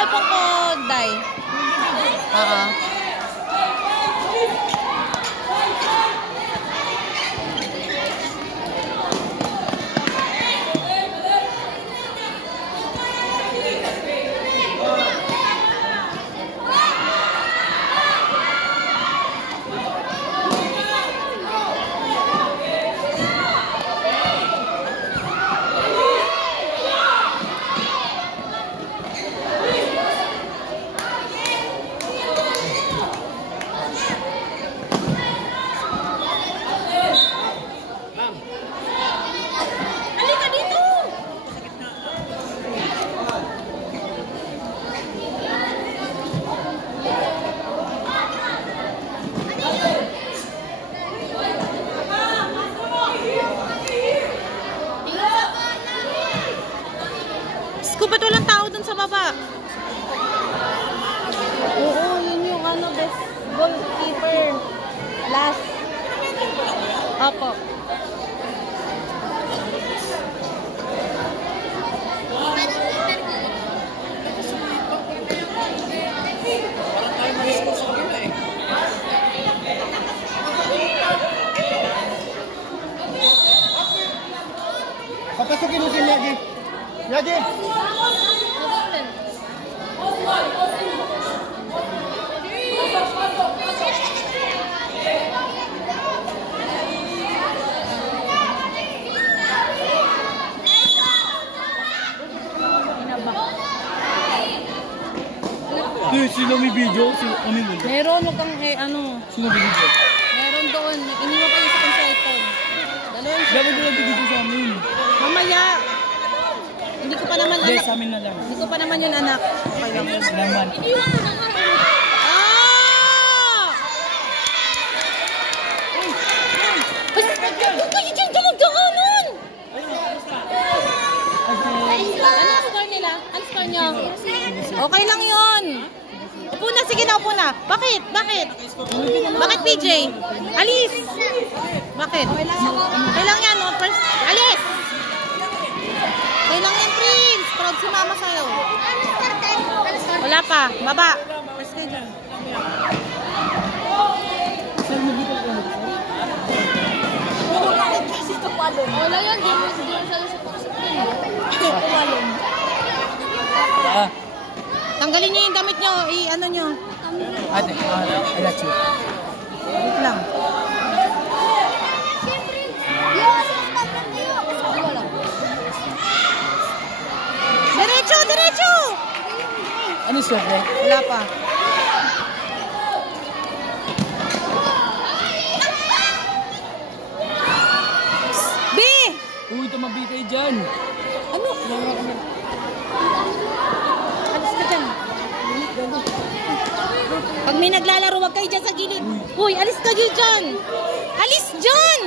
cellphone ko, Day. Oo. Ba't walang tao dun sa baba? Oo, yun yung ano, best goalkeeper. Last. Opo. Parang tayo ma-discuss sa kanila eh. Papasukin mo si Yagi. Yagi! Sino may video? Kami mo. Meron, huwag kang ano. Sino may video? Meron doon. Iniwan kayo sa consultant. Dalawang siya. Dapat wala video sa amin. Mamaya. Hindi ko pa naman anak. Hindi, sa amin na lang. Hindi ko pa naman yun anak. Okay lang. Naman. Huwag kayo dyan dumagdaanan! Ano score nila? Ano score nyo? Okay lang yun. Upo na, sige na, upo na. Bakit? Bakit? Bakit PJ? Alis! Bakit? Okay lang yan. First, alis! Okay lang yan, Prince. Proud si mama sa'yo. Wala pa. Baba. First kayo dyan. Wala yan. Di mo siguro sa tanggalin niyo yung damit niyo. I-ano niyo. Ate, I got you. Wait lang. Diretso! Diretso! Ano siya, bro? Wala pa. B! Uy, tumabi kayo dyan. Ano? Alis ka dyan. Pag may naglalaro, wag kayo dyan sa gilid. Uy, alis kayo dyan. Alis dyan!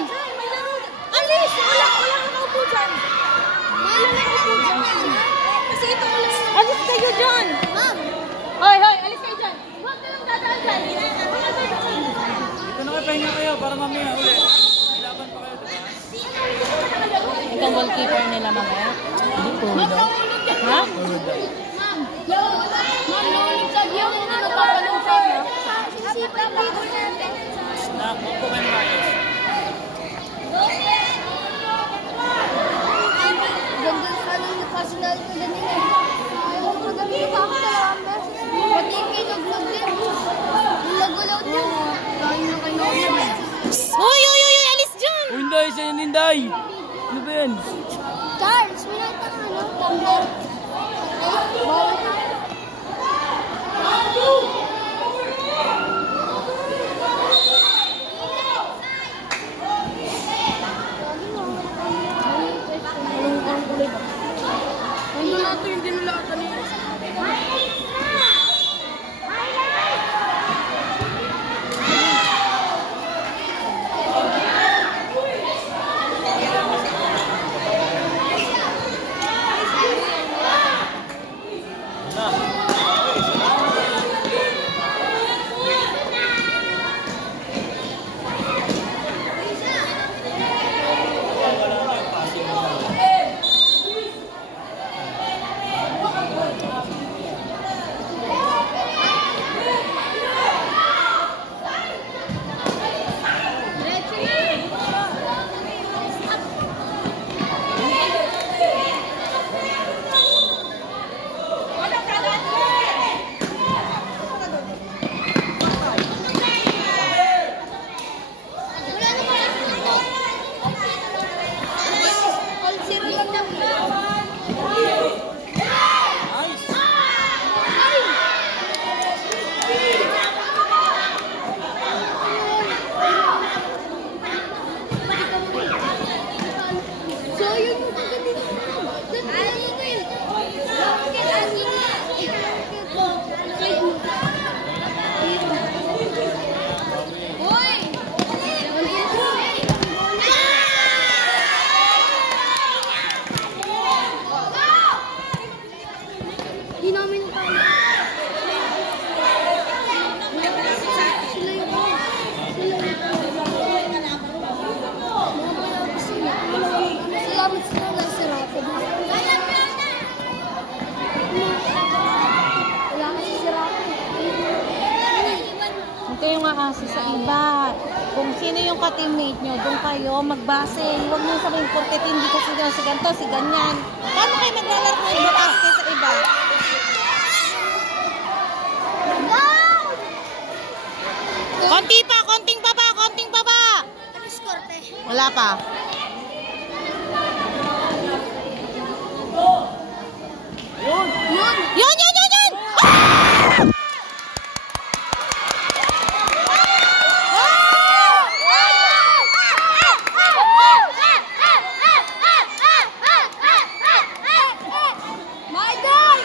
Alis! Wala nakaupo dyan. Wala nakaupo dyan. Kasi ito wala. Alis kayo dyan. Ma'am. Hoy, hoy, alis kayo dyan. Huwag na lang dadaan dyan. Ito na kayo, pahinga kayo para mamaya ulit. Ilaban pa kayo, diba? Ikaw goalkeeper nila mamaya? Hindi, forward daw. Ha? Forward daw. Ma'am, nahulog sa diyo. Hindi na napapanood sa iyo. Sisipan dito natin. Snack, huwag po kayo mayos. Ganda sa alam ni personal ko ganun eh. Ayaw ko magabi pa ako dalawang beses. Pati yung kinugnog din. Yung nagulaw din. Dahil na kayo na. Uy, uy, uy, uy, alis dyan! Uy, Inday, siya yun, Inday! Ano ba yan? Charles, minata ka ano? Tumbler. Bawal na. Ano natin yung dinulatan niya? magbase sa iba. Kung sino yung ka-teammate nyo, doon kayo magbase. Huwag nyo sabihin, porket hindi kasi si ganito, si ganyan. Paano kayo naglalaro ng magbase kayo sa iba? Konti pa, konting baba, konting baba. Wala pa. Yun! Yun, yun, yun, yun! Ah! My God!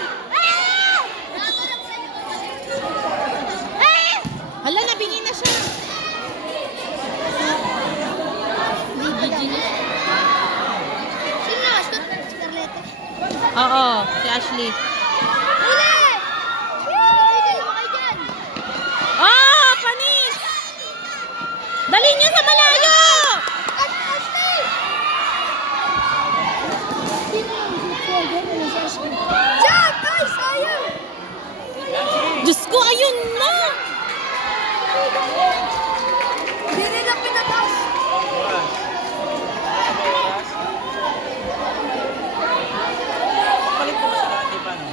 Hala, nabingin na siya. Sino na? Scarlett? Oo, si Ashley. Huli! Huli kayo dyan! Ah, panis! Dali niyo sa malayo! Ashley! Sino yung Jack! Ay, sayang! Diyos ko, ayun na! Hindi nila pinatas. Palit ko ba sa lahat, di ba, no?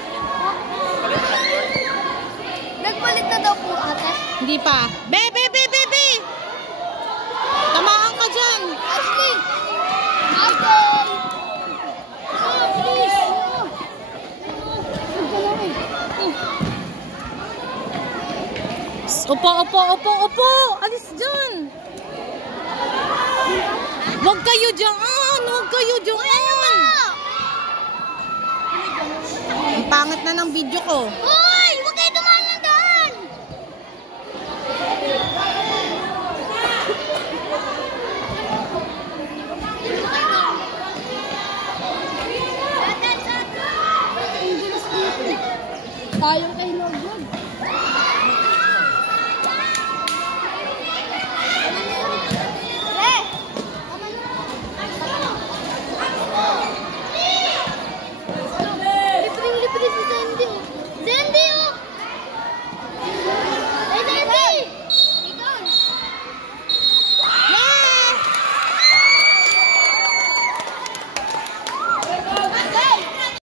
Palit na lang, Lord. Nagpalit na daw po ate. Hindi pa. Be! Tamaan ka dyan! Ashley! Michael! Please! Opo! Alis dyan! Huwag kayo dyan! Huwag kayo dyan! Ang pangit na ng video ko.